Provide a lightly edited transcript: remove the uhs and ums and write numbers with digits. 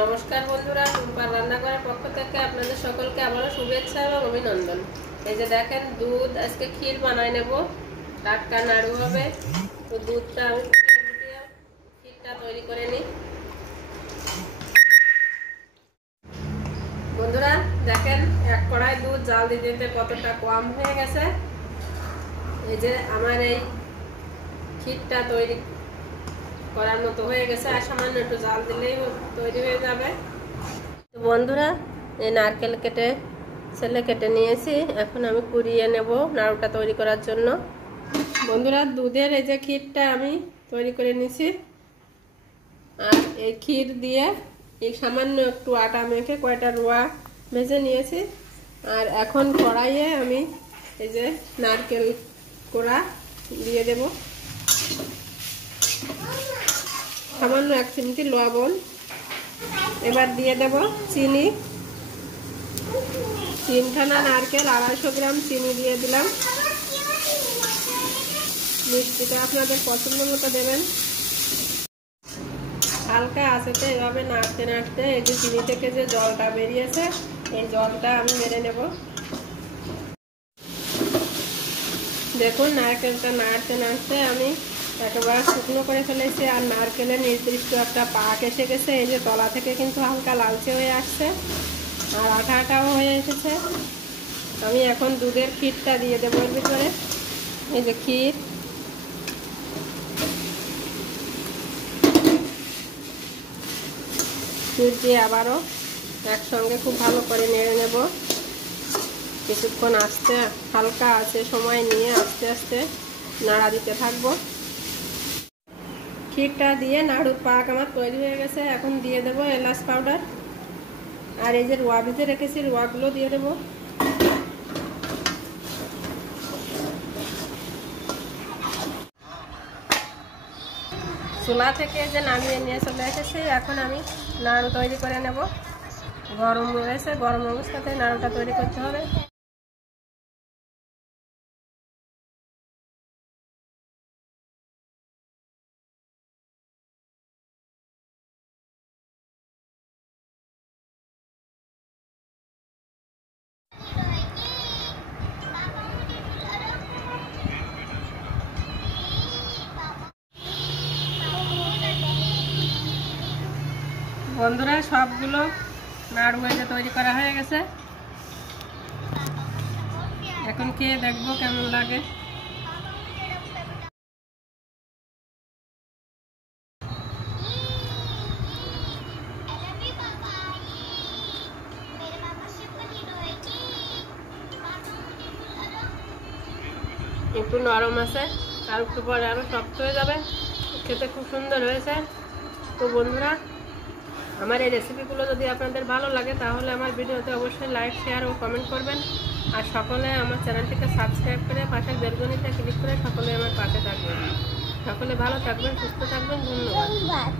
নমস্কার বন্ধুরা, টুম্পার রান্নাঘরের পক্ষ থেকে আপনাদের সকলকে আবারও শুভেচ্ছা এবং অভিনন্দন। এই যে দেখেন, দুধ আজকে ক্ষীর বানায় নেব, টাটকা নাড়ু হবে। তো দুধটা আমি ফুটিয়ে ক্ষীরটা তৈরি করে নিই। বন্ধুরা দেখেন, এক কড়াই দুধ জাল দিতে দিতে কতটা কম হয়ে গেছে। এই যে আমার এই ক্ষীরটা তৈরি করার মতো হয়ে গেছে, আর সামান্য একটু জাল দিলেই তৈরি হয়ে যাবে। তো বন্ধুরা, এই নারকেল কেটে নিয়েছি, এখন আমি কুড়িয়ে নেব নাড়ুটা তৈরি করার জন্য। বন্ধুরা, দুধের এই যে ক্ষীরটা আমি তৈরি করে নিয়েছি, আর এই ক্ষীর দিয়ে এই সামান্য একটু আটা মেখে কয়টা রোয়া ভেজে নিয়েছি। আর এখন কড়াইয়ে আমি এই যে নারকেল কোড়া দিয়ে দেব, সামান্য 1 চিমটি লবণ, এবার দিয়ে দেব চিনি, 3খানা নারকেল, 250 গ্রাম চিনি দিয়ে দিলাম। মিষ্টিটা আপনাদের পছন্দ মতো দেবেন। হালকা আঁচেতে এভাবে নাড়তে নাড়তে এই যে চিনি থেকে যে জলটা বেরিয়েছে, এই জলটা আমি মেরে নেব। দেখুন, নারকেলটা নাড়তে নাড়তে আমি একেবারে শুকনো করে ফেলেছি, আর নারকেলের নির্দিষ্ট একটা পাক এসে গেছে। এই যে তলা থেকে কিন্তু হালকা লালচে হয়ে আসছে, আর আঠা আঠাও হয়ে এসেছে। আমি এখন দুধের ক্ষীরটা দিয়ে দেবো এর ভিতরে। এই যে ক্ষীর, ক্ষীর দিয়ে আবারও একসঙ্গে খুব ভালো করে নেড়ে নেব। কিছুক্ষণ আস্তে হালকা আছে সময় নিয়ে আস্তে আস্তে নাড়া দিতে থাকবো। ক্ষীরটা দিয়ে নাড়ুর পাক আমার তৈরি হয়ে গেছে। এখন দিয়ে দেব এলাচ পাউডার, আর এই যে রোয়া ভেজে রেখেছি রোয়াগুলো দিয়ে দেব। চুলা থেকে যে নামিয়ে নিয়ে চলে এসেছি, এখন আমি নাড়ু তৈরি করে নেব। গরম রয়েছে, গরম অবস্থাতে নাড়ুটা তৈরি করতে হবে। বন্ধুরা, সবগুলো নাড়ু ভেজে তৈরি করা হয়ে গেছে। এখন খেয়ে দেখবো কেমন লাগে। একটু নরম আছে, আর একটু পরে আরো শক্ত হয়ে যাবে। খেতে খুব সুন্দর হয়েছে। তো বন্ধুরা, আমার এই রেসিপিগুলো যদি আপনাদের ভালো লাগে তাহলে আমার ভিডিওতে অবশ্যই লাইক, শেয়ার ও কমেন্ট করবেন। আর সকলে আমার চ্যানেলটিকে সাবস্ক্রাইব করে পাশের বেলকনিতে ক্লিক করে সকলে আমার পাশে থাকবেন। সকলে ভালো থাকবেন, সুস্থ থাকবেন। ধন্যবাদ।